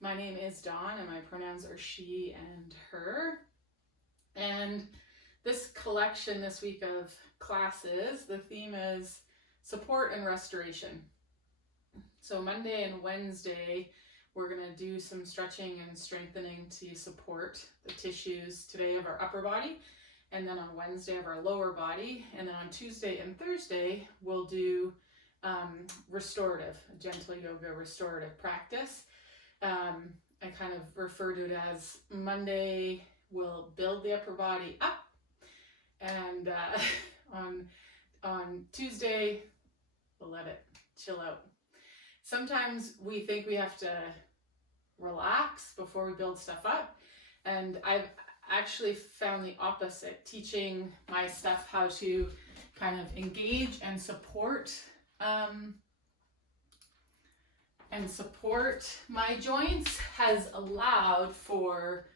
My name is Dawn and my pronouns are she and her. And this collection this week of classes, the theme is support and restoration. So Monday and Wednesday, we're going to do some stretching and strengthening to support the tissues today of our upper body, and then on Wednesday of our lower body, and then on Tuesday and Thursday, we'll do restorative, gentle yoga restorative practice. I kind of refer to it as Monday we'll build the upper body up, and on Tuesday we'll let it chill out. Sometimes we think we have to relax before we build stuff up, and I've actually found the opposite, teaching my stuff how to kind of engage and support my joints has allowed for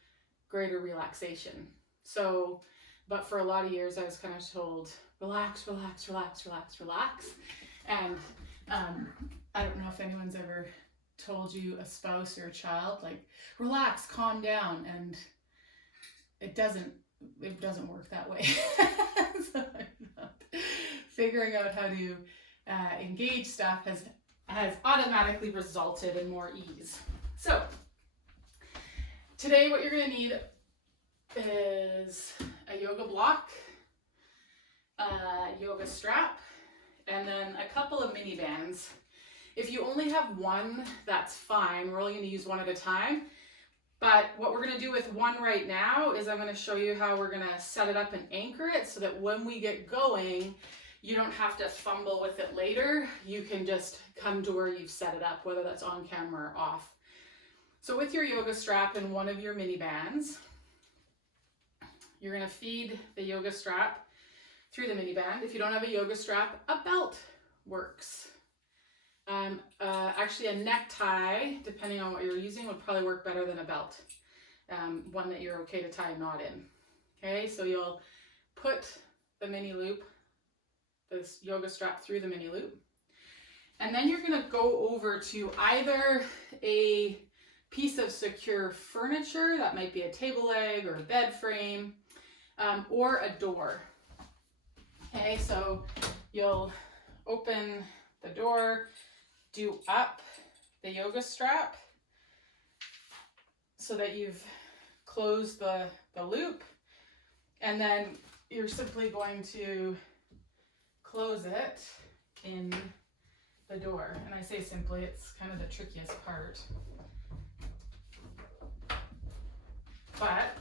greater relaxation. So, but for a lot of years I was kind of told, relax, relax, relax, relax, relax. And I don't know if anyone's ever told you, a spouse or a child, like, relax, calm down, and it doesn't work that way. So figuring out how to engage stuff has automatically resulted in more ease. So today what you're going to need is a yoga block, a yoga strap, and then a couple of mini bands. If you only have one, that's fine. We're only going to use one at a time. But what we're going to do with one right now is I'm going to show you how we're going to set it up and anchor it so that when we get going, you don't have to fumble with it later. You can just come to where you've set it up, whether that's on camera or off. So with your yoga strap and one of your mini bands, you're going to feed the yoga strap through the mini band. If you don't have a yoga strap, a belt works. Actually a necktie, depending on what you're using, would probably work better than a belt. One that you're okay to tie a knot in. Okay, so you'll put the mini loop, this yoga strap, through the mini loop. And then you're going to go over to either a piece of secure furniture, that might be a table leg or a bed frame, or a door. Okay, so you'll open the door, do up the yoga strap so that you've closed the loop, and then you're simply going to close it in the door. And I say simply, it's kind of the trickiest part. But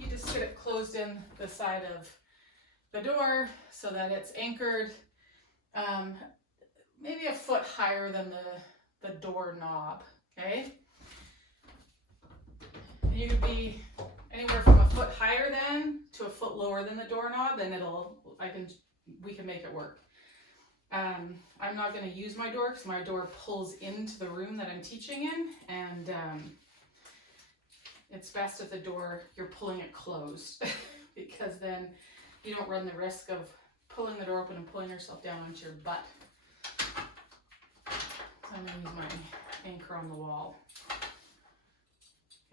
you just get it closed in the side of the door so that it's anchored maybe a foot higher than the door knob, okay? You could be anywhere from a foot higher than to a foot lower than the doorknob, and we can make it work. I'm not going to use my door because my door pulls into the room that I'm teaching in, and it's best if the door, you're pulling it closed because then you don't run the risk of pulling the door open and pulling yourself down onto your butt. So I'm going to use my anchor on the wall.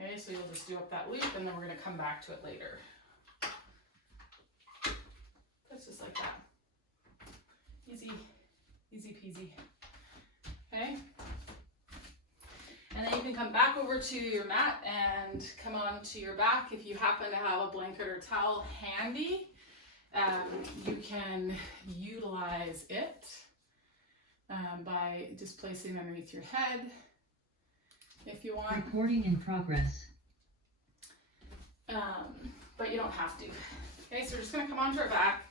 Okay, so you'll just do up that loop, and then we're going to come back to it later. That's just like that. Easy, easy peasy. Okay? And then you can come back over to your mat and come on to your back. If you happen to have a blanket or towel handy, you can utilize it by just placing it underneath your head if you want. Recording in progress. But you don't have to. Okay, so we're just going to come onto our back,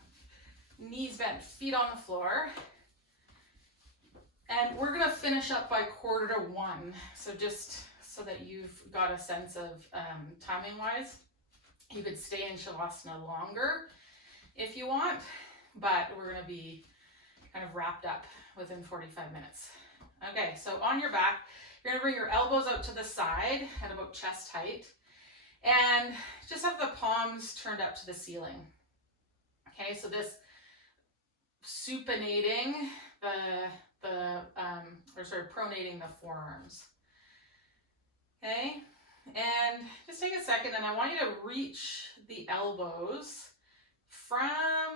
knees bent, feet on the floor. And we're going to finish up by 1:45. So just so that you've got a sense of timing wise, you could stay in Shavasana longer if you want, but we're going to be kind of wrapped up within 45 minutes. Okay, so on your back, you're going to bring your elbows out to the side at about chest height, and just have the palms turned up to the ceiling. Okay, so this supinating pronating the forearms. Okay, and just take a second and I want you to reach the elbows from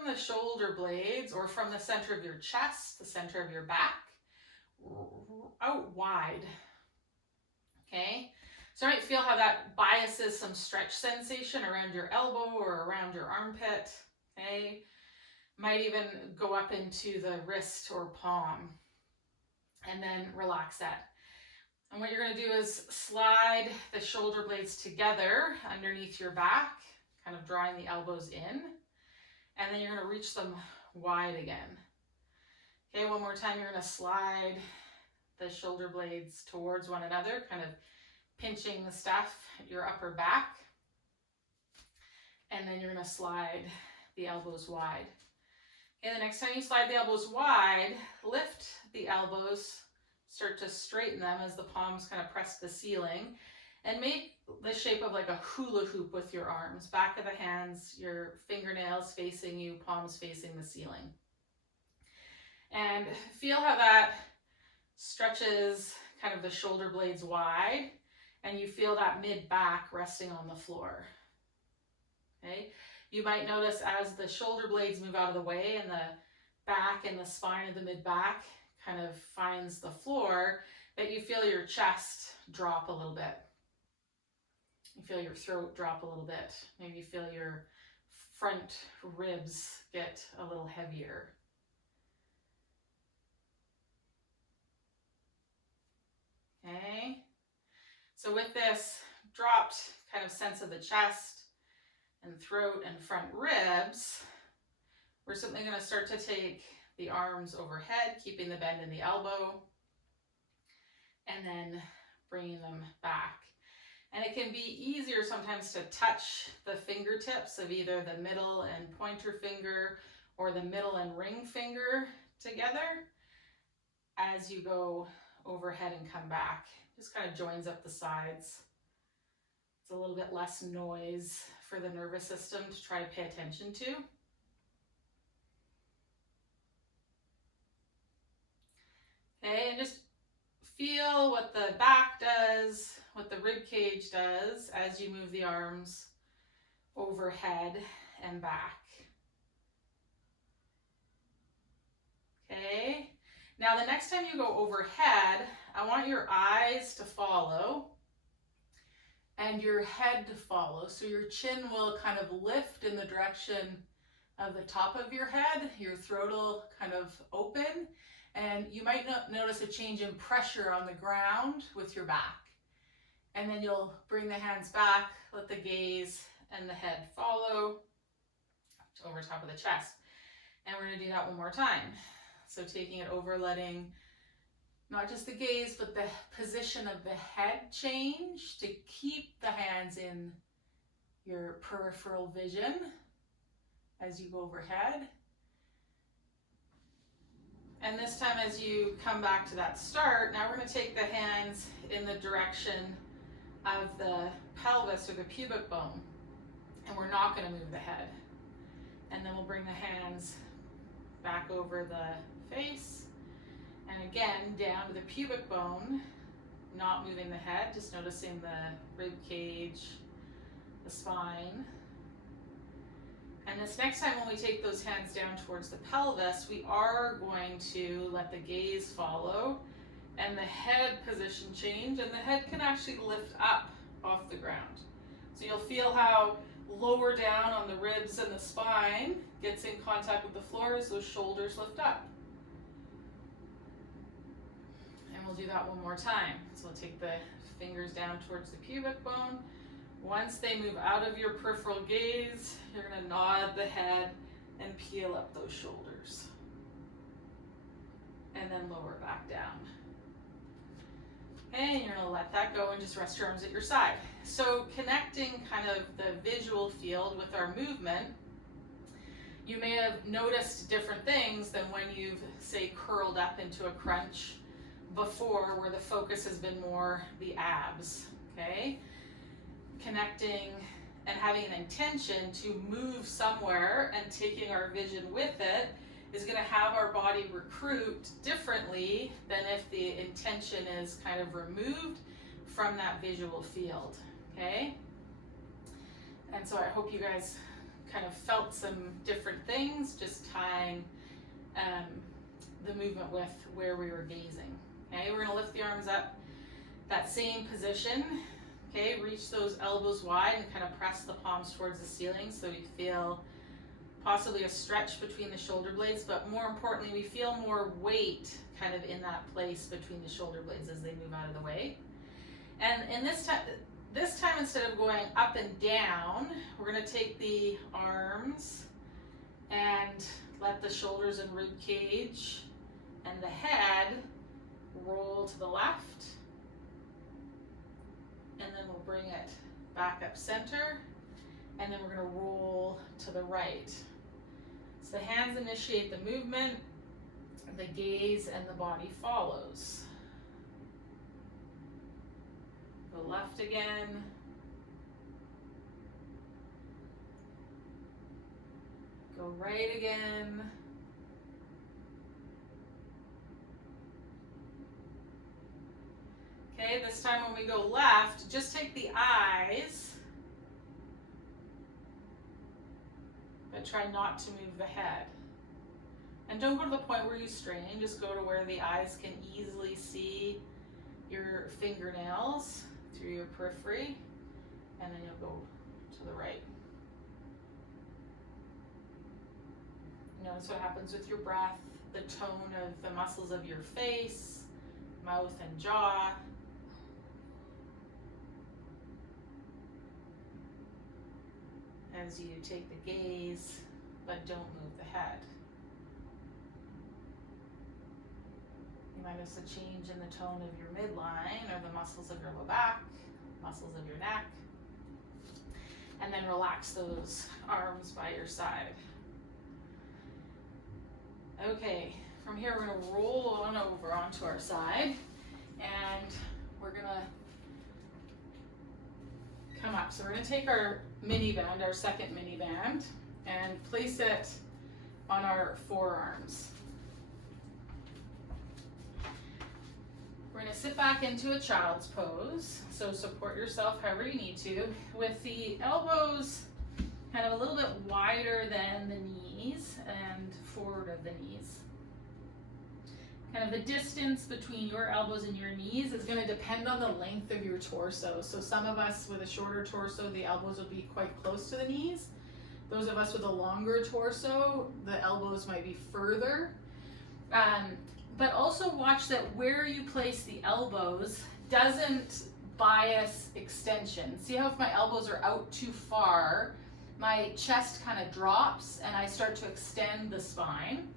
the shoulder blades or from the center of your chest, the center of your back, out wide. Okay, so you might feel how that biases some stretch sensation around your elbow or around your armpit. Okay, might even go up into the wrist or palm, and then relax that. And what you're going to do is slide the shoulder blades together underneath your back, kind of drawing the elbows in, and then you're going to reach them wide again. Okay, one more time, you're going to slide the shoulder blades towards one another, kind of pinching the stuff at your upper back, and then you're going to slide the elbows wide. Okay, the next time you slide the elbows wide, lift the elbows, start to straighten them as the palms kind of press the ceiling, and make the shape of like a hula hoop with your arms, back of the hands, your fingernails facing you, palms facing the ceiling. And feel how that stretches kind of the shoulder blades wide, and you feel that mid-back resting on the floor. Okay, you might notice as the shoulder blades move out of the way and the back and the spine of the mid-back kind of finds the floor, that you feel your chest drop a little bit. You feel your throat drop a little bit. Maybe you feel your front ribs get a little heavier. Okay, so with this dropped kind of sense of the chest and throat and front ribs, we're simply going to start to take the arms overhead, keeping the bend in the elbow, and then bringing them back. And it can be easier sometimes to touch the fingertips of either the middle and pointer finger or the middle and ring finger together as you go overhead and come back. Just kind of joins up the sides. It's a little bit less noise for the nervous system to try to pay attention to. Okay, and just feel what the back does, what the rib cage does as you move the arms overhead and back. Okay, now the next time you go overhead, I want your eyes to follow and your head to follow. So your chin will kind of lift in the direction of the top of your head, your throat will kind of open, and you might notice a change in pressure on the ground with your back. And then you'll bring the hands back, let the gaze and the head follow over top of the chest. And we're going to do that one more time. So taking it over, letting not just the gaze, but the position of the head change to keep the hands in your peripheral vision as you go overhead. And this time as you come back to that start, now we're going to take the hands in the direction of the pelvis or the pubic bone, and we're not going to move the head. And then we'll bring the hands back over the face, and again down to the pubic bone, not moving the head, just noticing the rib cage, the spine. And this next time when we take those hands down towards the pelvis, we are going to let the gaze follow and the head position change, and the head can actually lift up off the ground. So you'll feel how lower down on the ribs and the spine gets in contact with the floor as those shoulders lift up. And we'll do that one more time. So we'll take the fingers down towards the pubic bone. Once they move out of your peripheral gaze, you're going to nod the head and peel up those shoulders. And then lower back down. And you're going to let that go and just rest your arms at your side. So connecting kind of the visual field with our movement, you may have noticed different things than when you've, say, curled up into a crunch before, where the focus has been more the abs, okay? Connecting and having an intention to move somewhere and taking our vision with it is going to have our body recruit differently than if the intention is kind of removed from that visual field, okay? And so I hope you guys kind of felt some different things, just tying the movement with where we were gazing. Okay, we're gonna lift the arms up, that same position. Okay, reach those elbows wide and kind of press the palms towards the ceiling so you feel possibly a stretch between the shoulder blades, but more importantly, we feel more weight kind of in that place between the shoulder blades as they move out of the way. And in this time, instead of going up and down, we're going to take the arms and let the shoulders and rib cage and the head roll to the left. And then we'll bring it back up center. And then we're going to roll to the right. So the hands initiate the movement, the gaze and the body follows. Go left again. Go right again. Okay, this time when we go left, just take the eyes, but try not to move the head. And don't go to the point where you strain, just go to where the eyes can easily see your fingernails through your periphery, and then you'll go to the right. Notice what happens with your breath, the tone of the muscles of your face, mouth and jaw. As you take the gaze, but don't move the head. You might notice a change in the tone of your midline or the muscles of your low back, muscles of your neck. And then relax those arms by your side. Okay, from here we're going to roll on over onto our side, and we're going to come up. So we're going to take our mini band, our second mini band, and place it on our forearms. We're going to sit back into a child's pose, so support yourself however you need to, with the elbows kind of a little bit wider than the knees and forward of the knees. Kind of the distance between your elbows and your knees is going to depend on the length of your torso. So some of us with a shorter torso, the elbows will be quite close to the knees. Those of us with a longer torso, the elbows might be further. But also watch that where you place the elbows doesn't bias extension. See how if my elbows are out too far, my chest kind of drops and I start to extend the spine.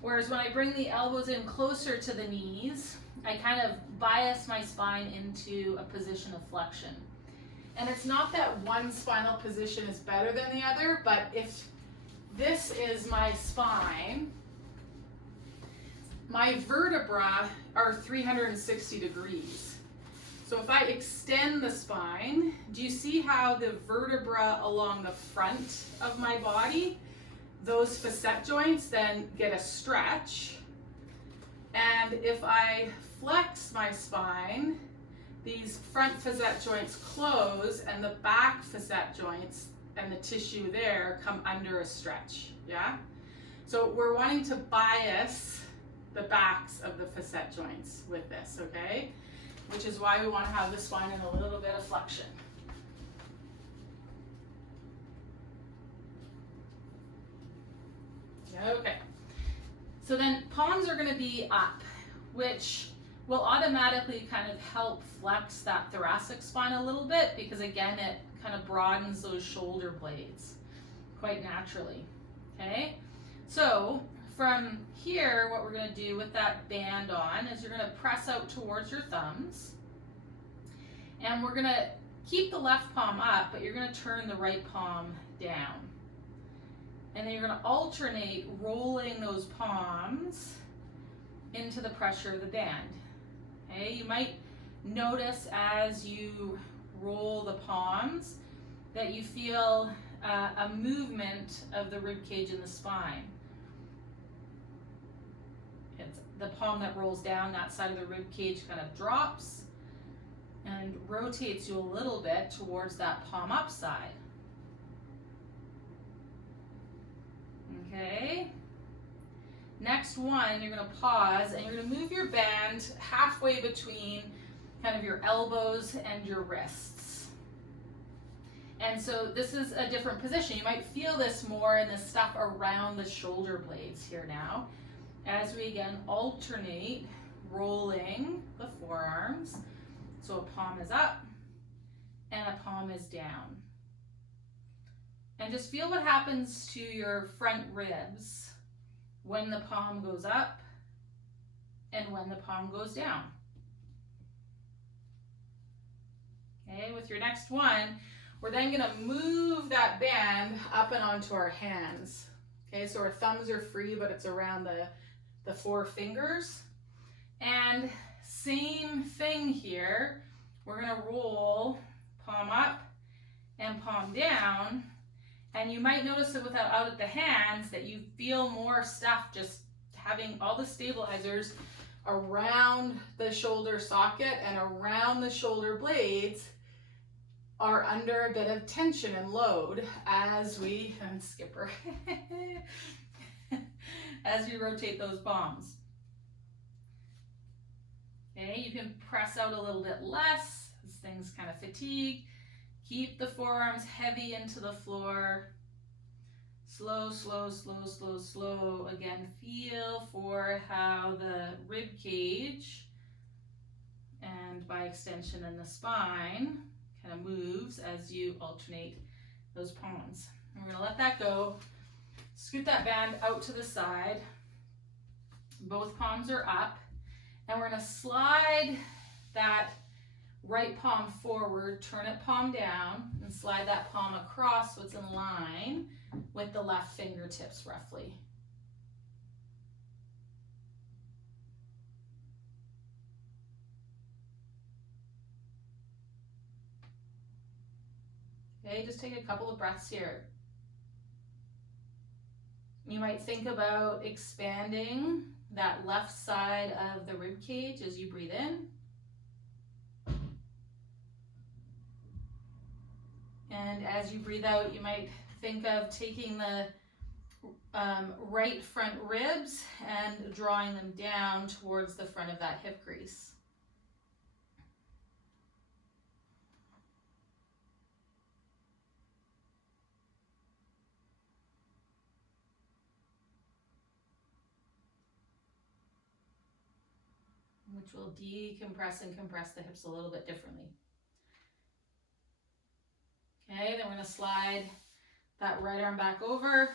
Whereas when I bring the elbows in closer to the knees, I kind of bias my spine into a position of flexion. And it's not that one spinal position is better than the other, but if this is my spine, my vertebrae are 360 degrees. So if I extend the spine, do you see how the vertebra along the front of my body, those facet joints then get a stretch? And if I flex my spine, these front facet joints close and the back facet joints and the tissue there come under a stretch, yeah? So we're wanting to bias the backs of the facet joints with this, okay? Which is why we want to have the spine in a little bit of flexion. Okay, so then palms are going to be up, which will automatically kind of help flex that thoracic spine a little bit, because again, it kind of broadens those shoulder blades quite naturally, okay? So from here, what we're going to do with that band on is you're going to press out towards your thumbs, and we're going to keep the left palm up, but you're going to turn the right palm down. And then you're going to alternate rolling those palms into the pressure of the band. Okay, you might notice as you roll the palms that you feel a movement of the rib cage and the spine. It's the palm that rolls down, that side of the rib cage kind of drops, and rotates you a little bit towards that palm up side. Okay. Next one, you're going to pause and you're going to move your band halfway between kind of your elbows and your wrists. And so this is a different position. You might feel this more in the stuff around the shoulder blades here now, as we again alternate rolling the forearms. So a palm is up and a palm is down. And just feel what happens to your front ribs when the palm goes up and when the palm goes down. Okay, with your next one, we're then going to move that band up and onto our hands. Okay, so our thumbs are free, but it's around the four fingers. And same thing here. We're going to roll palm up and palm down. And you might notice that without out at the hands that you feel more stuff just having all the stabilizers around the shoulder socket and around the shoulder blades are under a bit of tension and load as we, Skipper, as we rotate those palms. Okay, you can press out a little bit less as things kind of fatigue. Keep the forearms heavy into the floor. Slow, slow, slow, slow, slow. Again, feel for how the rib cage and by extension in the spine kind of moves as you alternate those palms. And we're going to let that go. Scoot that band out to the side. Both palms are up. And we're going to slide that right palm forward, turn it palm down, and slide that palm across so it's in line with the left fingertips roughly. Okay, just take a couple of breaths here. You might think about expanding that left side of the rib cage as you breathe in. And as you breathe out, you might think of taking the right front ribs and drawing them down towards the front of that hip crease. Which will decompress and compress the hips a little bit differently. Okay, then we're going to slide that right arm back over,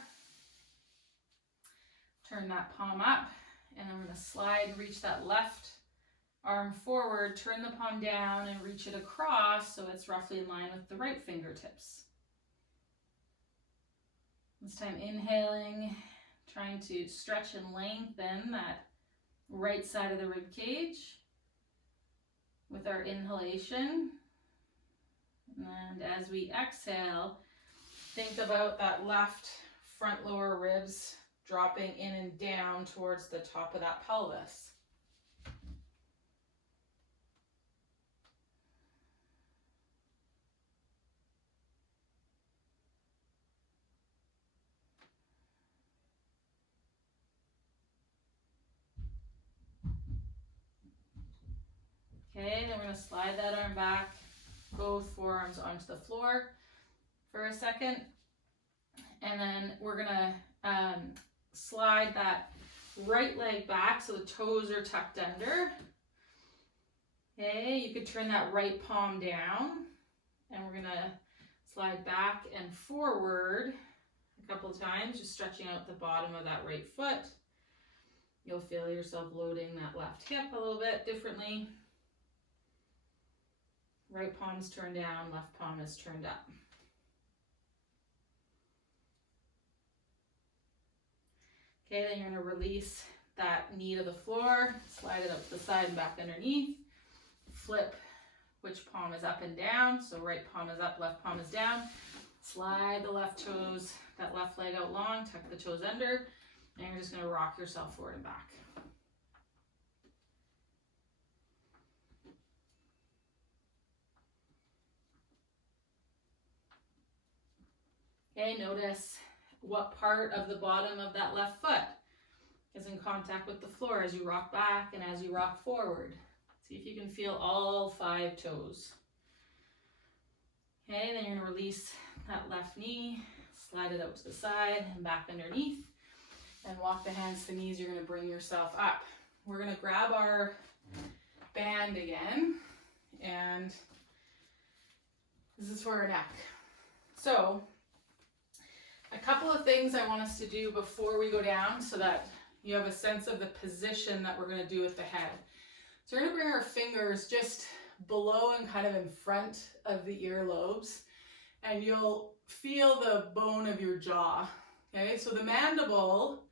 turn that palm up, and then we're going to slide and reach that left arm forward, turn the palm down and reach it across so it's roughly in line with the right fingertips. This time inhaling, trying to stretch and lengthen that right side of the rib cage with our inhalation. And as we exhale, think about that left front lower ribs dropping in and down towards the top of that pelvis. Okay, then we're going to slide that arm back, both forearms onto the floor for a second. And then we're going to slide that right leg back so the toes are tucked under. Okay, you could turn that right palm down. And we're going to slide back and forward a couple of times, just stretching out the bottom of that right foot. You'll feel yourself loading that left hip a little bit differently. Right palm's turned down, left palm is turned up. Okay, then you're going to release that knee to the floor, slide it up to the side and back underneath. Flip which palm is up and down. So right palm is up, left palm is down. Slide the left toes, that left leg out long, tuck the toes under, and you're just going to rock yourself forward and back. Okay, notice what part of the bottom of that left foot is in contact with the floor as you rock back and as you rock forward. See if you can feel all 5 toes. Okay, then you're going to release that left knee, slide it out to the side and back underneath, and walk the hands to the knees. You're going to bring yourself up. We're going to grab our band again, and this is for our neck. So, a couple of things I want us to do before we go down so that you have a sense of the position that we're going to do with the head. So we're going to bring our fingers just below and kind of in front of the earlobes, and you'll feel the bone of your jaw. Okay, so the mandible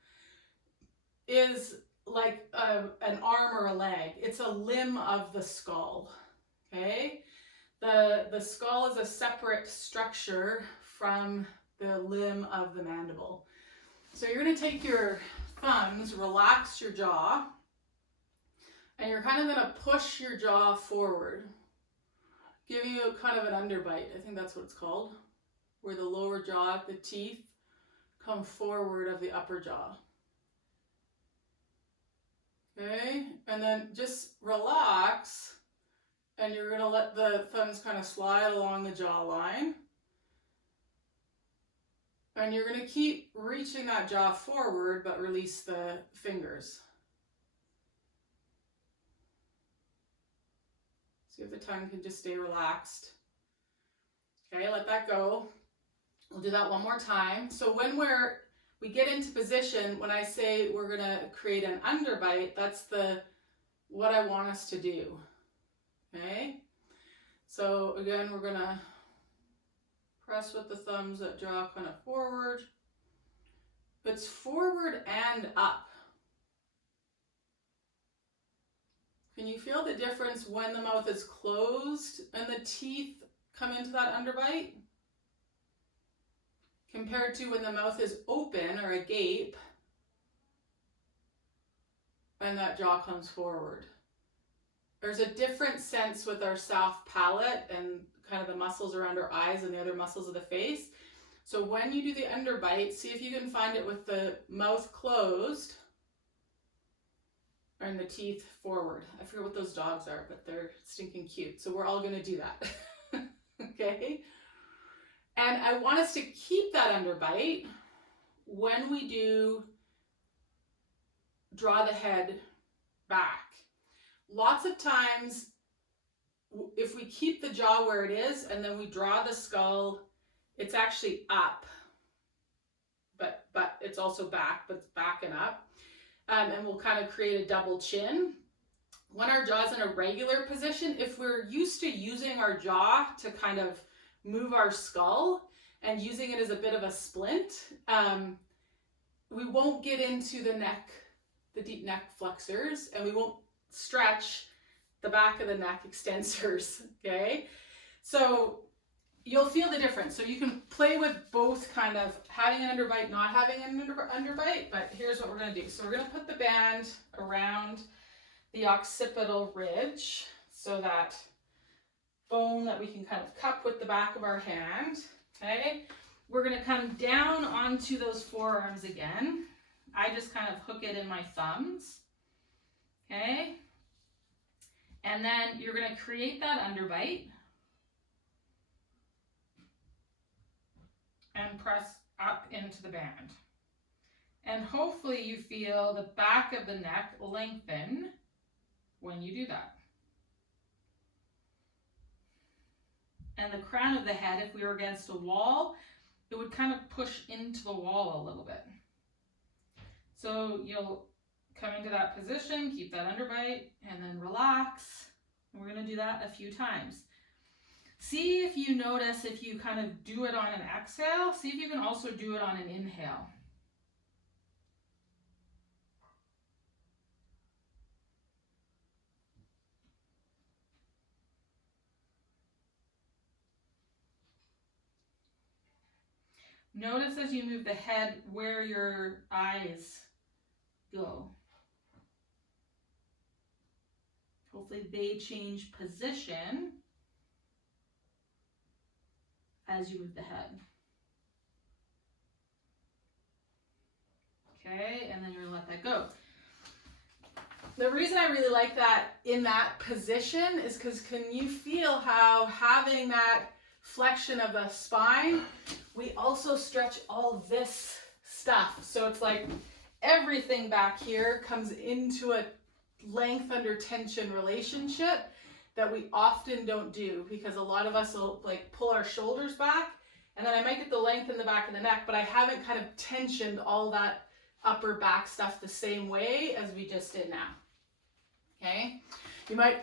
is like an arm or a leg. It's a limb of the skull. Okay, the skull is a separate structure from the limb of the mandible. So you're going to take your thumbs, relax your jaw, and you're kind of going to push your jaw forward, give you kind of an underbite. I think that's what it's called, where the lower jaw, the teeth, come forward of the upper jaw. Okay, and then just relax, and you're going to let the thumbs kind of slide along the jawline. And you're going to keep reaching that jaw forward, but release the fingers. See if the tongue can just stay relaxed. Okay, let that go. We'll do that one more time. So when we get into position, when I say we're going to create an underbite, that's what I want us to do. Okay? So again, we're going to press with the thumbs that draw kind of forward. It's forward and up. Can you feel the difference when the mouth is closed and the teeth come into that underbite? Compared to when the mouth is open or agape and that jaw comes forward. There's a different sense with our soft palate and kind of the muscles around our eyes and the other muscles of the face. So when you do the underbite, see if you can find it with the mouth closed and the teeth forward. I forget what those dogs are, but they're stinking cute. So we're all going to do that. Okay? And I want us to keep that underbite when we do draw the head back. Lots of times, if we keep the jaw where it is and then we draw the skull, it's actually up, but it's also back, but it's back and up. And we'll kind of create a double chin. When our jaw's in a regular position, if we're used to using our jaw to kind of move our skull and using it as a bit of a splint, we won't get into the neck, the deep neck flexors, and we won't stretch the back of the neck extensors, okay? So you'll feel the difference. So you can play with both kind of having an underbite, not having an underbite, but here's what we're gonna do. So we're gonna put the band around the occipital ridge, so that bone that we can kind of cup with the back of our hand, okay? We're gonna come down onto those forearms again. I just kind of hook it in my thumbs, okay? And then you're gonna create that underbite and press up into the band. And hopefully you feel the back of the neck lengthen when you do that. And the crown of the head, if we were against a wall, it would kind of push into the wall a little bit. So you'll come into that position, keep that underbite, and then relax. And we're going to do that a few times. See if you notice, if you kind of do it on an exhale, see if you can also do it on an inhale. Notice as you move the head where your eyes go. Hopefully they change position as you move the head. Okay, and then you're gonna let that go. The reason I really like that in that position is because can you feel how having that flexion of the spine, we also stretch all this stuff. So it's like everything back here comes into a length under tension relationship that we often don't do, because a lot of us will like pull our shoulders back and then I might get the length in the back of the neck, but I haven't kind of tensioned all that upper back stuff the same way as we just did now. Okay,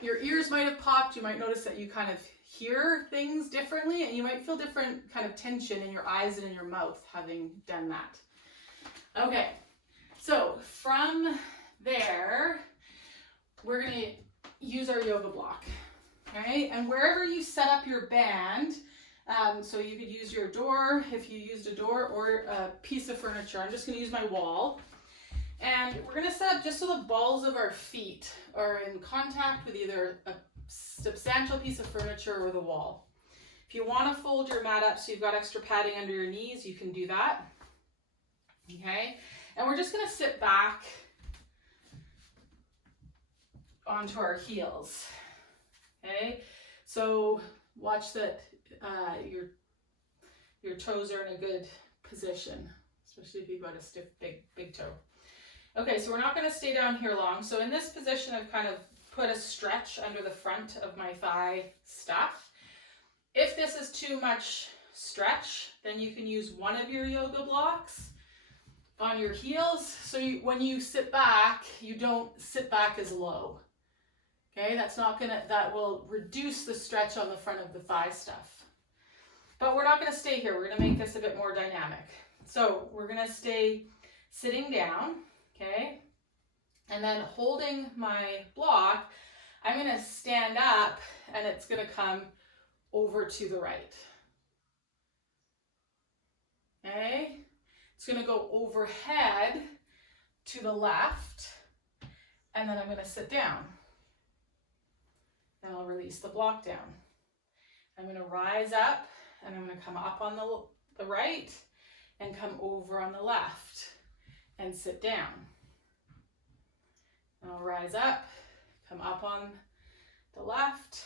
your ears might have popped. You might notice that you kind of hear things differently, and you might feel different kind of tension in your eyes and in your mouth having done that. Okay, so from there, we're going to use our yoga block. Okay, and wherever you set up your band, so you could use your door if you used a door, or a piece of furniture. I'm just going to use my wall. And we're going to set up just so the balls of our feet are in contact with either a substantial piece of furniture or the wall. If you want to fold your mat up so you've got extra padding under your knees, you can do that. Okay, and we're just going to sit back onto our heels. Okay, so watch that your toes are in a good position, especially if you've got a stiff big toe. Okay, so we're not going to stay down here long. So in this position, I've kind of put a stretch under the front of my thigh stuff. If this is too much stretch, then you can use one of your yoga blocks on your heels. So when you sit back, you don't sit back as low. Okay, that will reduce the stretch on the front of the thigh stuff. But we're not going to stay here. We're going to make this a bit more dynamic. So we're going to stay sitting down. Okay, and then holding my block, I'm going to stand up and it's going to come over to the right. Okay, it's going to go overhead to the left, and then I'm going to sit down. And I'll release the block down. I'm going to rise up and I'm going to come up on the right and come over on the left and sit down. And I'll rise up, come up on the left,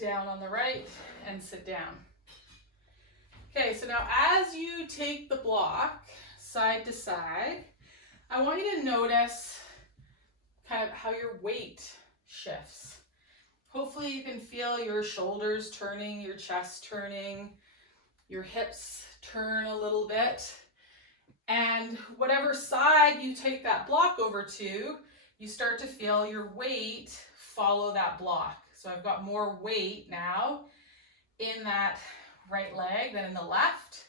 down on the right, and sit down. Okay, so now as you take the block side to side, I want you to notice kind of how your weight shifts. Hopefully you can feel your shoulders turning, your chest turning, your hips turn a little bit. And whatever side you take that block over to, you start to feel your weight follow that block. So I've got more weight now in that right leg than in the left.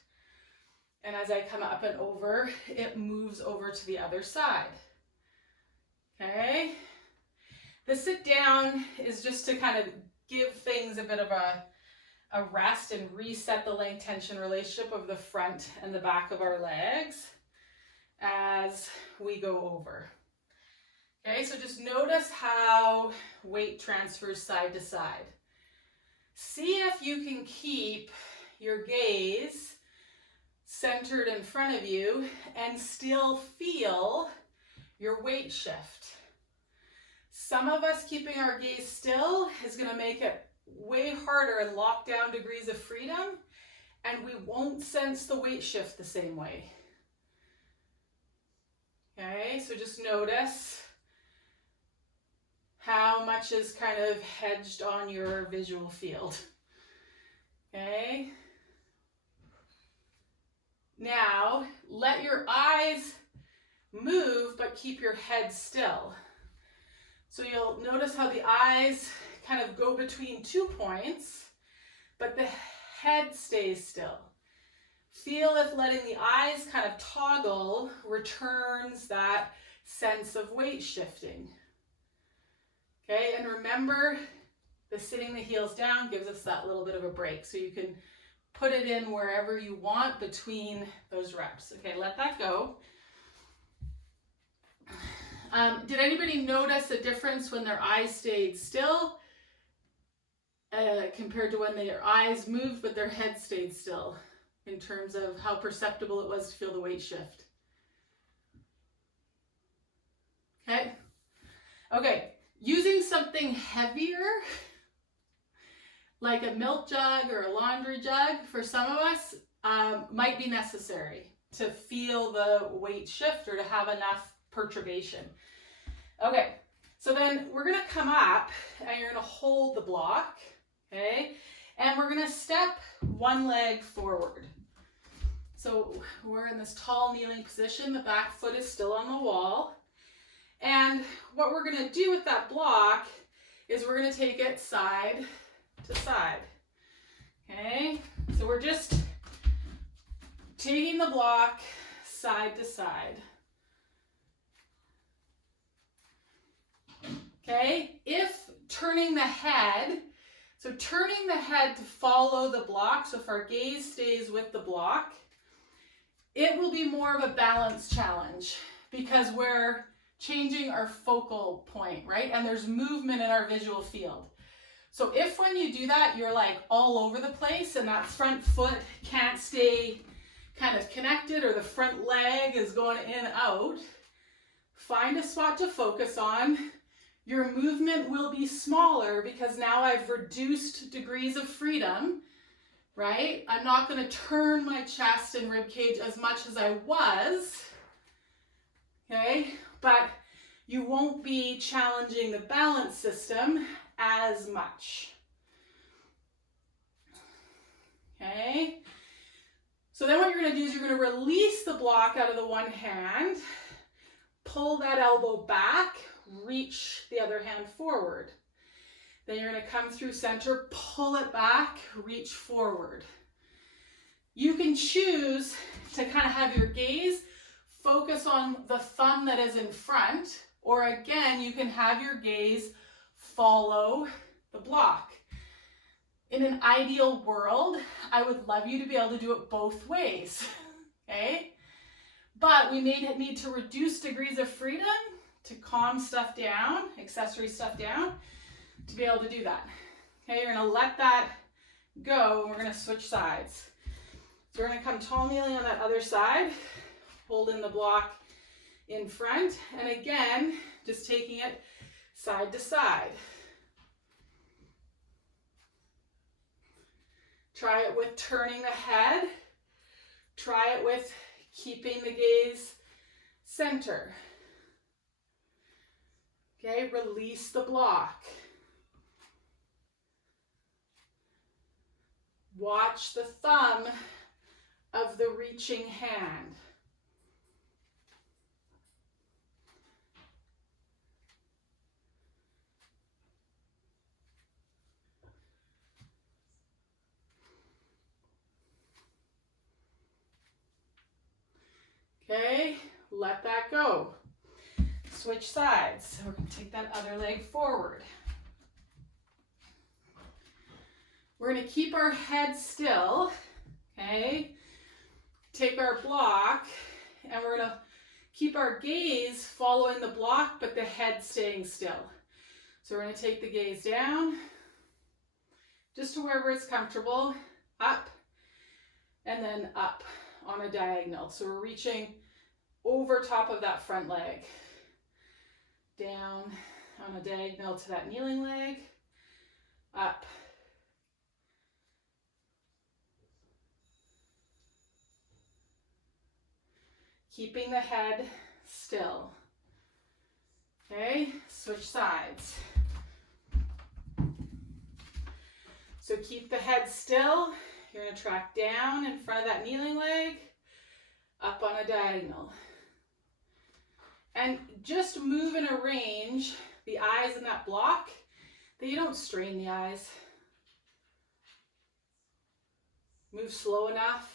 And as I come up and over, it moves over to the other side. Okay? The sit down is just to kind of give things a bit of a rest and reset the length tension relationship of the front and the back of our legs as we go over. Okay, so just notice how weight transfers side to side. See if you can keep your gaze centered in front of you and still feel your weight shift. Some of us keeping our gaze still is going to make it way harder and lock down degrees of freedom, and we won't sense the weight shift the same way. Okay, so just notice how much is kind of hedged on your visual field. Okay. Now, let your eyes move, but keep your head still. So you'll notice how the eyes kind of go between 2 points, but the head stays still. Feel if letting the eyes kind of toggle returns that sense of weight shifting. Okay, and remember, the sitting the heels down gives us that little bit of a break, so you can put it in wherever you want between those reps. Okay, let that go. Did anybody notice a difference when their eyes stayed still compared to when their eyes moved but their head stayed still, in terms of how perceptible it was to feel the weight shift? Okay? Okay, using something heavier, like a milk jug or a laundry jug, for some of us, might be necessary to feel the weight shift or to have enough perturbation. Okay, so then we're gonna come up and you're gonna hold the block, okay? And we're gonna step one leg forward. So we're in this tall kneeling position, the back foot is still on the wall. And what we're gonna do with that block is we're gonna take it side to side, okay? So we're just taking the block side to side. Okay, if turning the head, so turning the head to follow the block, so if our gaze stays with the block, it will be more of a balance challenge because we're changing our focal point, right? And there's movement in our visual field. So if when you do that, you're like all over the place and that front foot can't stay kind of connected or the front leg is going in and out, find a spot to focus on. Your movement will be smaller because now I've reduced degrees of freedom, right? I'm not going to turn my chest and rib cage as much as I was, okay? But you won't be challenging the balance system as much, okay? So then what you're going to do is you're going to release the block out of the one hand, pull that elbow back, reach the other hand forward. Then you're going to come through center, pull it back, reach forward. You can choose to kind of have your gaze focus on the thumb that is in front, or again, you can have your gaze follow the block. In an ideal world, I would love you to be able to do it both ways, okay? But we may need to reduce degrees of freedom to calm stuff down, accessory stuff down, to be able to do that. Okay, you're gonna let that go and we're gonna switch sides. So we're gonna come tall kneeling on that other side, holding the block in front, and again, just taking it side to side. Try it with turning the head. Try it with keeping the gaze center. Okay, release the block. Watch the thumb of the reaching hand. Okay, let that go. Switch sides. So we're going to take that other leg forward. We're going to keep our head still, okay? Take our block, and we're going to keep our gaze following the block, but the head staying still. So we're going to take the gaze down, just to wherever it's comfortable, up, and then up on a diagonal. So we're reaching over top of that front leg. Down on a diagonal to that kneeling leg, up. Keeping the head still. Okay, switch sides. So keep the head still. You're going to track down in front of that kneeling leg, up on a diagonal. And just move and arrange the eyes in that block that you don't strain the eyes. Move slow enough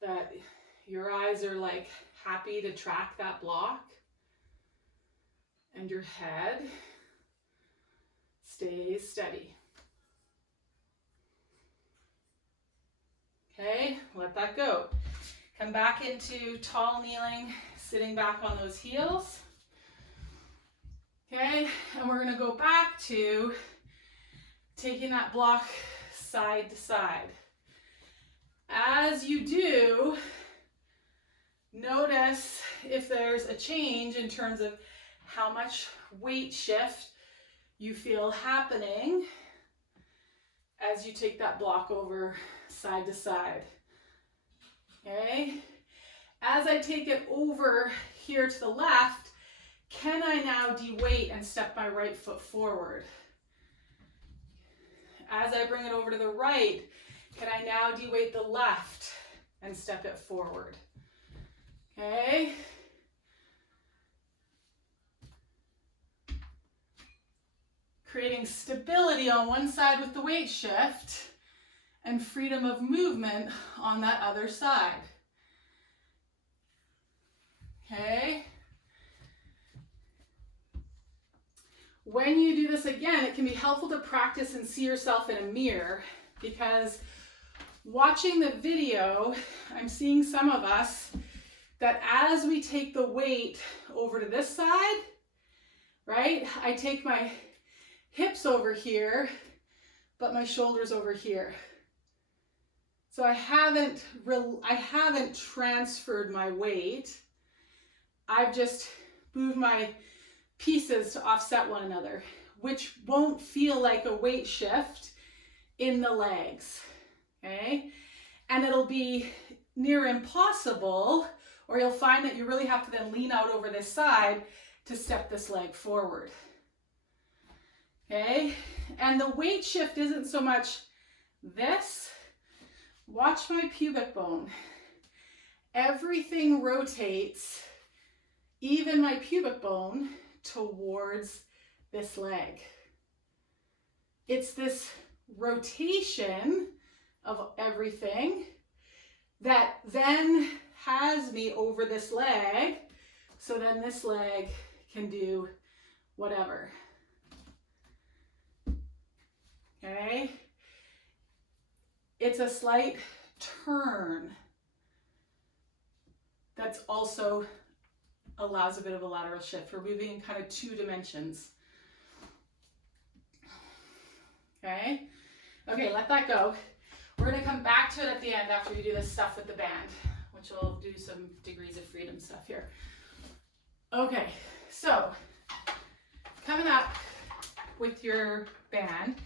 that your eyes are like happy to track that block. And your head stays steady. Okay, let that go. Come back into tall kneeling, sitting back on those heels. Okay, and we're gonna go back to taking that block side to side. As you do, notice if there's a change in terms of how much weight shift you feel happening as you take that block over side to side. Okay? As I take it over here to the left, can I now de-weight and step my right foot forward? As I bring it over to the right, can I now de-weight the left and step it forward? Okay? Creating stability on one side with the weight shift and freedom of movement on that other side. Okay? When you do this again, it can be helpful to practice and see yourself in a mirror, because watching the video, I'm seeing some of us that as we take the weight over to this side, right, I take my hips over here, but my shoulders over here. So I haven't transferred my weight. I've just moved my pieces to offset one another, which won't feel like a weight shift in the legs, okay? And it'll be near impossible, or you'll find that you really have to then lean out over this side to step this leg forward, okay? And the weight shift isn't so much this. Watch my pubic bone. Everything rotates, even my pubic bone, towards this leg. It's this rotation of everything that then has me over this leg, so then this leg can do whatever. Okay? It's a slight turn that's also allows a bit of a lateral shift. We're moving in kind of two dimensions. Okay? Okay, let that go. We're gonna come back to it at the end after you do this stuff with the band, which will do some degrees of freedom stuff here. Okay, so coming up with your band,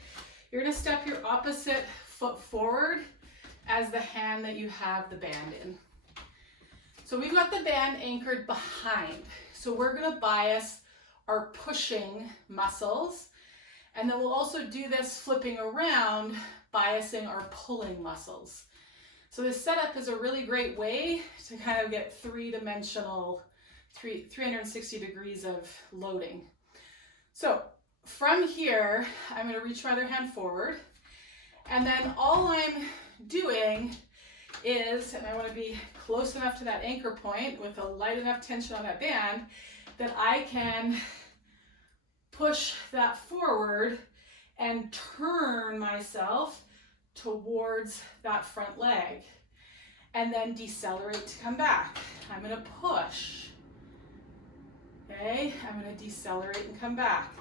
you're gonna step your opposite foot forward as the hand that you have the band in. So we've got the band anchored behind. So we're gonna bias our pushing muscles, and then we'll also do this flipping around, biasing our pulling muscles. So this setup is a really great way to kind of get 360 degrees of loading. So from here, I'm gonna reach my other hand forward, and then all I'm doing is, and I want to be close enough to that anchor point with a light enough tension on that band that I can push that forward and turn myself towards that front leg, and then decelerate to come back. I'm going to push. Okay, I'm going to decelerate and come back.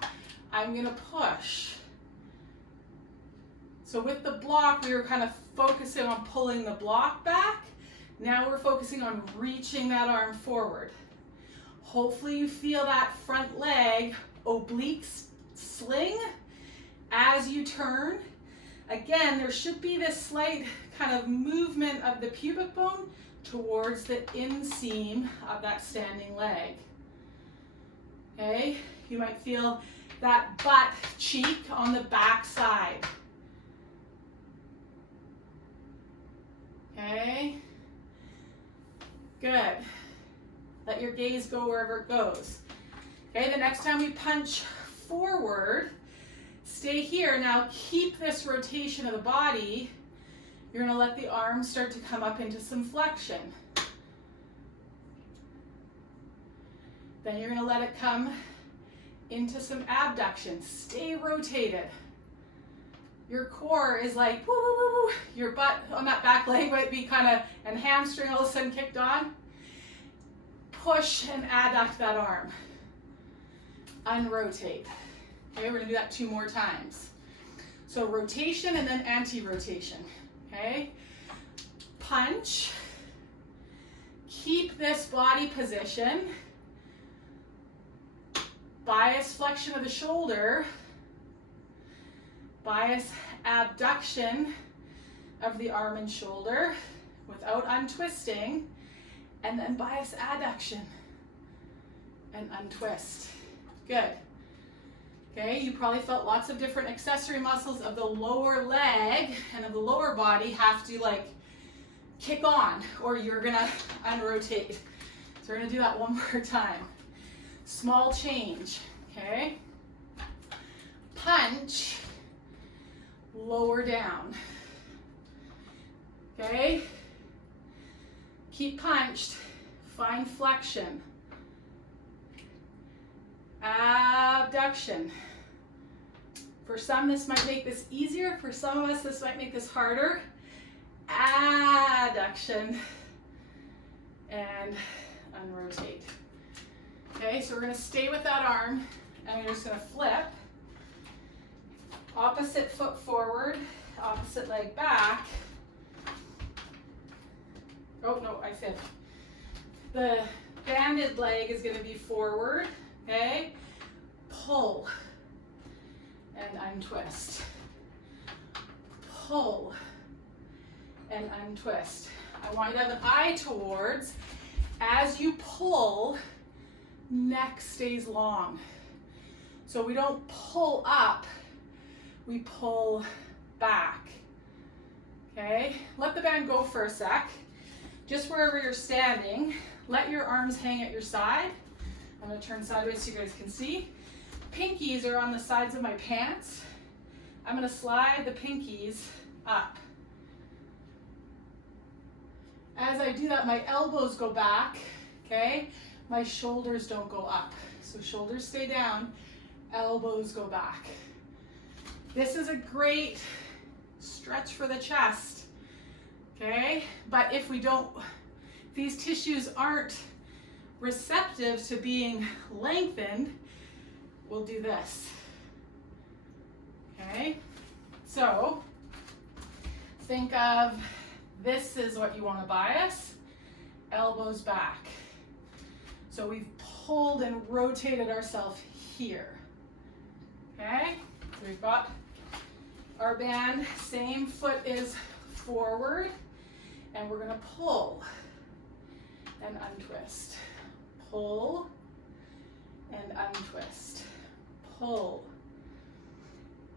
I'm going to push. So with the block, we were kind of focusing on pulling the block back. Now we're focusing on reaching that arm forward. Hopefully you feel that front leg obliques sling as you turn. Again, there should be this slight kind of movement of the pubic bone towards the inseam of that standing leg. Okay, you might feel that butt cheek on the back side. Okay, good. Let your gaze go wherever it goes. Okay, the next time we punch forward, stay here. Now keep this rotation of the body. You're gonna let the arms start to come up into some flexion. Then you're gonna let it come into some abduction. Stay rotated. Your core is like, woo, woo, woo, woo. Your butt on that back leg might be kind of, and hamstring all of a sudden kicked on. Push and adduct that arm. Unrotate. Okay, we're gonna do that 2 more times. So rotation and then anti-rotation, okay? Punch. Keep this body position. Bias flexion of the shoulder. Bias abduction of the arm and shoulder without untwisting. And then bias adduction and untwist. Good. Okay, you probably felt lots of different accessory muscles of the lower leg and of the lower body have to like kick on or you're gonna unrotate. So we're gonna do that one more time. Small change, okay? Punch, lower down, okay? Keep punched, find flexion. Abduction. For some, this might make this easier. For some of us, this might make this harder. Adduction. And unrotate. Okay, so we're going to stay with that arm, and we're just going to flip. Opposite foot forward, opposite leg back. Oh, no, I fibbed. The banded leg is going to be forward. Okay, pull and untwist. Pull and untwist. I want you to have an eye towards, as you pull, neck stays long. So we don't pull up, we pull back. Okay, let the band go for a sec. Just wherever you're standing, let your arms hang at your side. I'm going to turn sideways so you guys can see. Pinkies are on the sides of my pants. I'm going to slide the pinkies up. As I do that, my elbows go back, okay? My shoulders don't go up. So shoulders stay down, elbows go back. This is a great stretch for the chest, okay? But if these tissues aren't receptive to being lengthened, we'll do this. Okay, so think of this is what you want to bias, elbows back. So we've pulled and rotated ourselves here. Okay, so we've got our band, same foot is forward, and we're going to pull and untwist. Pull and untwist. Pull.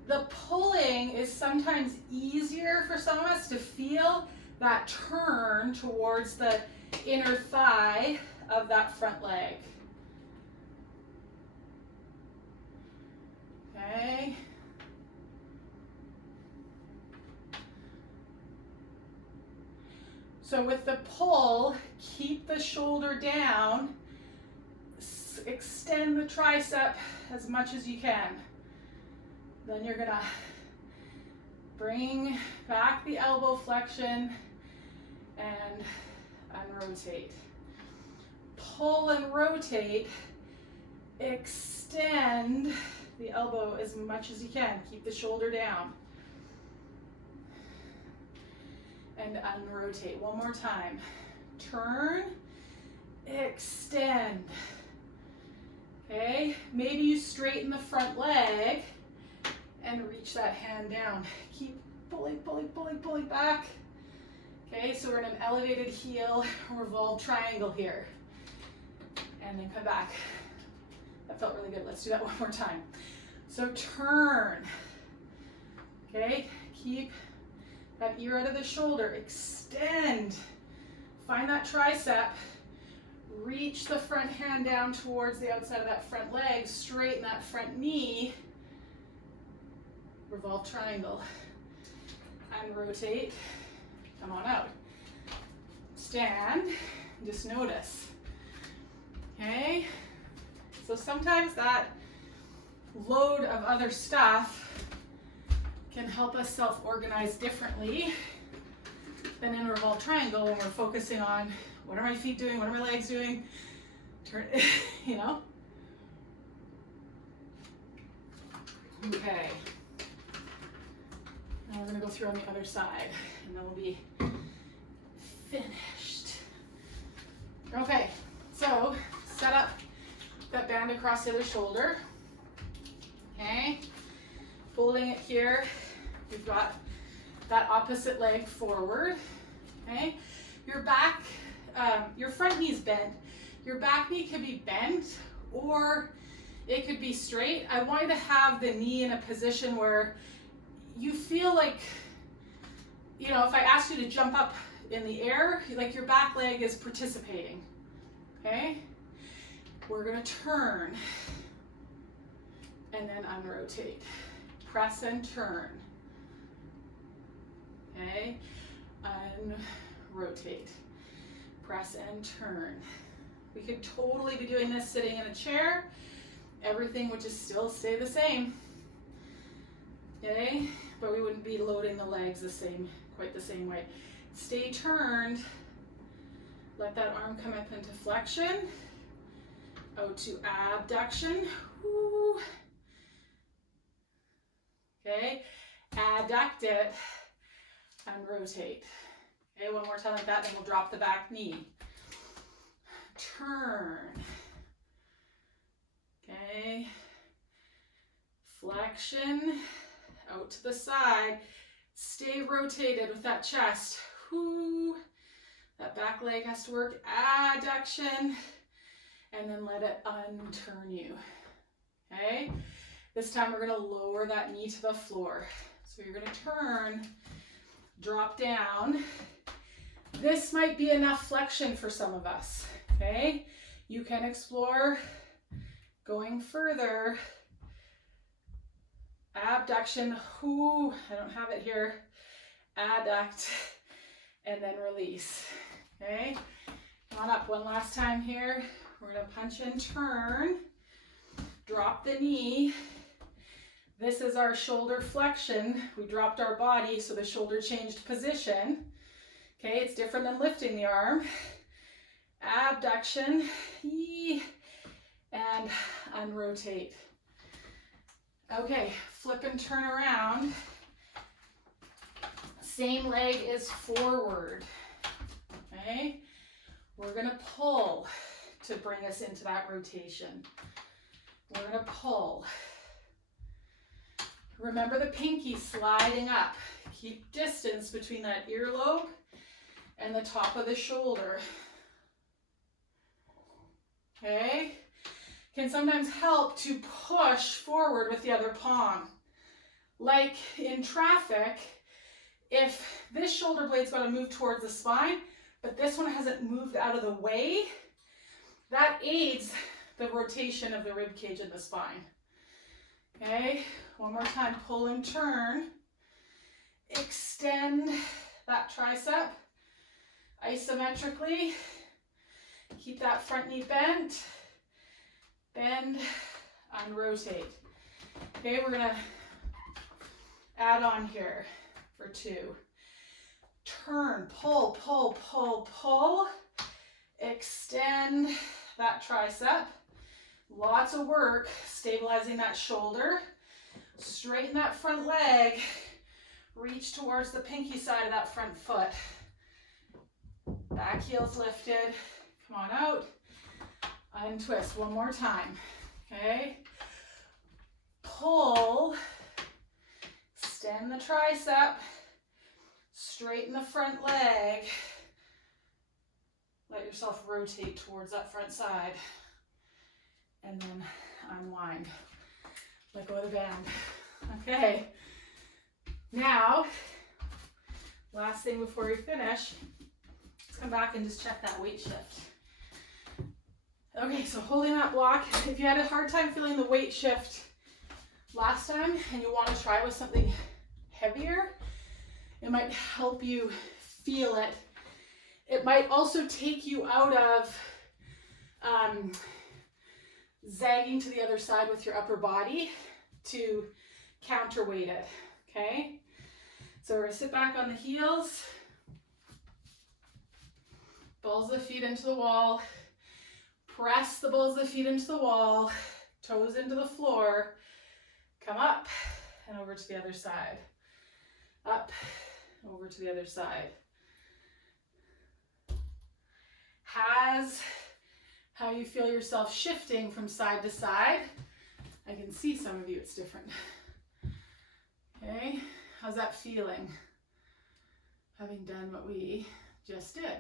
The pulling is sometimes easier for some of us to feel that turn towards the inner thigh of that front leg. Okay. So with the pull, keep the shoulder down. Extend the tricep as much as you can. Then you're gonna bring back the elbow flexion and unrotate. Pull and rotate. Extend the elbow as much as you can. Keep the shoulder down. And unrotate. One more time. Turn, extend. Okay, maybe you straighten the front leg and reach that hand down. Keep pulling, pulling, pulling, pulling back. Okay, so we're in an elevated heel, revolved triangle here. And then come back. That felt really good. Let's do that one more time. So turn. Okay, keep that ear out of the shoulder. Extend. Find that tricep. Reach the front hand down towards the outside of that front leg. Straighten that front knee. Revolve triangle. And rotate. Come on out. Stand. Just notice. Okay? So sometimes that load of other stuff can help us self-organize differently than in a revolved triangle when we're focusing on what are my feet doing, what are my legs doing, turn, you know? Okay. Now we're gonna go through on the other side and then we'll be finished. Okay, so set up that band across the other shoulder. Okay, folding it here. We've got that opposite leg forward. Okay, your back, your front knee's bent. Your back knee could be bent or it could be straight. I want you to have the knee in a position where you feel like, you know, if I ask you to jump up in the air, like your back leg is participating. Okay, we're gonna turn and then unrotate. Press and turn. Okay, unrotate. Press and turn. We could totally be doing this sitting in a chair. Everything would just still stay the same. Okay, but we wouldn't be loading the legs quite the same way. Stay turned. Let that arm come up into flexion. Out to abduction. Woo. Okay, adduct it and rotate. Okay, one more time like that, then we'll drop the back knee. Turn. Okay, flexion, out to the side. Stay rotated with that chest. Whoo. That back leg has to work. Adduction, and then let it unturn you. Okay, this time we're going to lower that knee to the floor. So you're going to turn, drop down. This might be enough flexion for some of us. Okay, you can explore going further. Abduction. Ooh, I don't have it here. Adduct and then release. Okay, come on up one last time here. We're going to punch and turn. Drop the knee. This is our shoulder flexion. We dropped our body, so the shoulder changed position. Okay, it's different than lifting the arm. Abduction, and unrotate. Okay, flip and turn around. Same leg is forward. Okay, we're gonna pull to bring us into that rotation. We're gonna pull. Remember the pinky sliding up. Keep distance between that earlobe and the top of the shoulder. Okay, can sometimes help to push forward with the other palm. Like in traffic, if this shoulder blade's got to move towards the spine, but this one hasn't moved out of the way, that aids the rotation of the rib cage and the spine. Okay, one more time, pull and turn. Extend that tricep isometrically. Keep that front knee bent. Bend, unrotate. Okay, we're gonna add on here for 2. Turn, pull, pull, pull, pull. Extend that tricep. Lots of work stabilizing that shoulder. Straighten that front leg. Reach towards the pinky side of that front foot. Back heel's lifted. Come on out. Untwist one more time. Okay. Pull. Extend the tricep. Straighten the front leg. Let yourself rotate towards that front side. And then unwind. Let go of the band. Okay. Now, last thing before we finish, let's come back and just check that weight shift. Okay, so holding that block, if you had a hard time feeling the weight shift last time and you want to try with something heavier, it might help you feel it. It might also take you out of zagging to the other side with your upper body to counterweight it, okay? So we're gonna sit back on the heels, balls of the feet into the wall, press the balls of the feet into the wall, toes into the floor, come up and over to the other side, up, over to the other side. how you feel yourself shifting from side to side. I can see some of you, it's different. Okay, how's that feeling? Having done what we just did.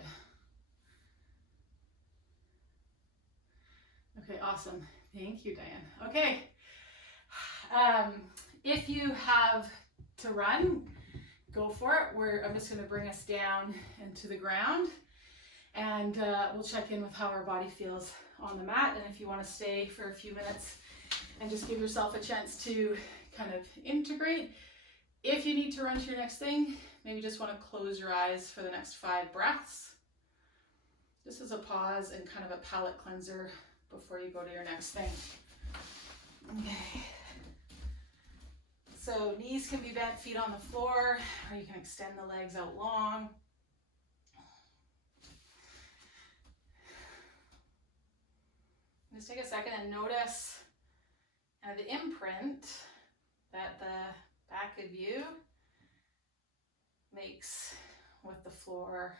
Okay, awesome. Thank you, Diane. Okay, if you have to run, go for it. I'm just going to bring us down into the ground, and we'll check in with how our body feels on the mat. And if you want to stay for a few minutes and just give yourself a chance to kind of integrate. If you need to run to your next thing, maybe just want to close your eyes for the next 5 breaths. This is a pause and kind of a palate cleanser before you go to your next thing. Okay. So knees can be bent, feet on the floor, or you can extend the legs out long. Just take a second and notice the imprint that the back of you makes with the floor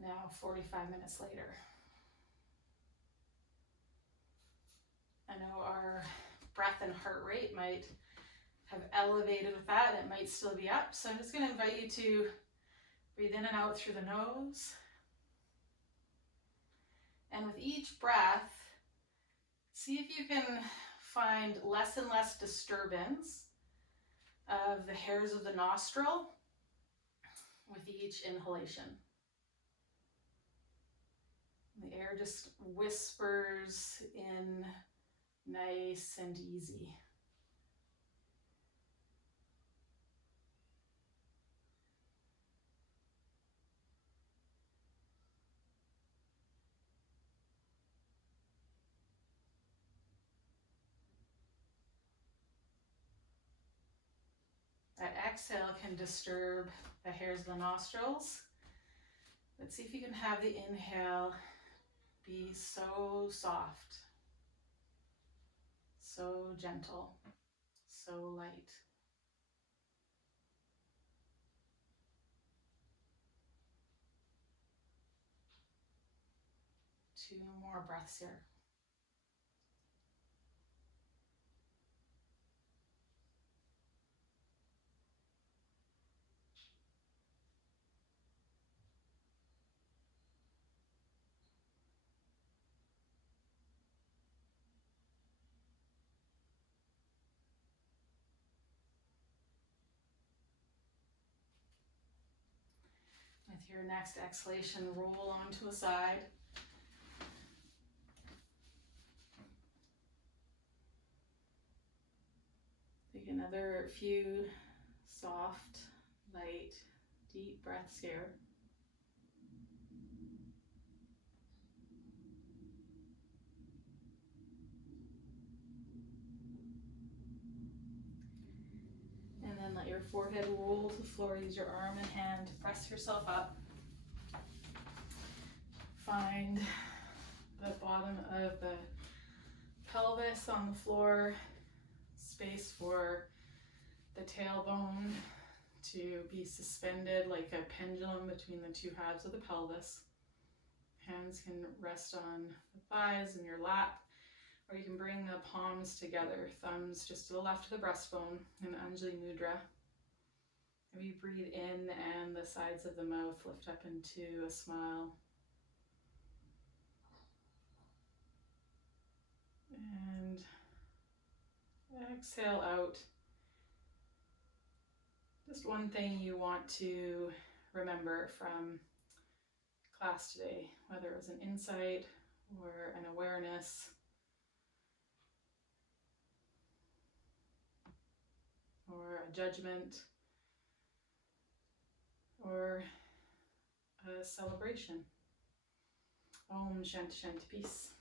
now 45 minutes later. I know our breath and heart rate might have elevated with that. It might still be up. So I'm just going to invite you to breathe in and out through the nose. And with each breath, see if you can find less and less disturbance of the hairs of the nostril with each inhalation. The air just whispers in nice and easy. That exhale can disturb the hairs of the nostrils. But see if you can have the inhale be so soft, so gentle, so light. 2 more breaths here. With your next exhalation, roll onto a side. Take another few soft, light, deep breaths here. And then let your forehead roll to the floor. Use your arm and hand to press yourself up. Find the bottom of the pelvis on the floor, space for the tailbone to be suspended like a pendulum between the 2 halves of the pelvis. Hands can rest on the thighs and your lap, or you can bring the palms together, thumbs just to the left of the breastbone in Anjali Mudra. Maybe breathe in and the sides of the mouth lift up into a smile. And exhale out. Just one thing you want to remember from class today, whether it was an insight or an awareness or a judgment or a celebration. Om Shanti Shanti, peace.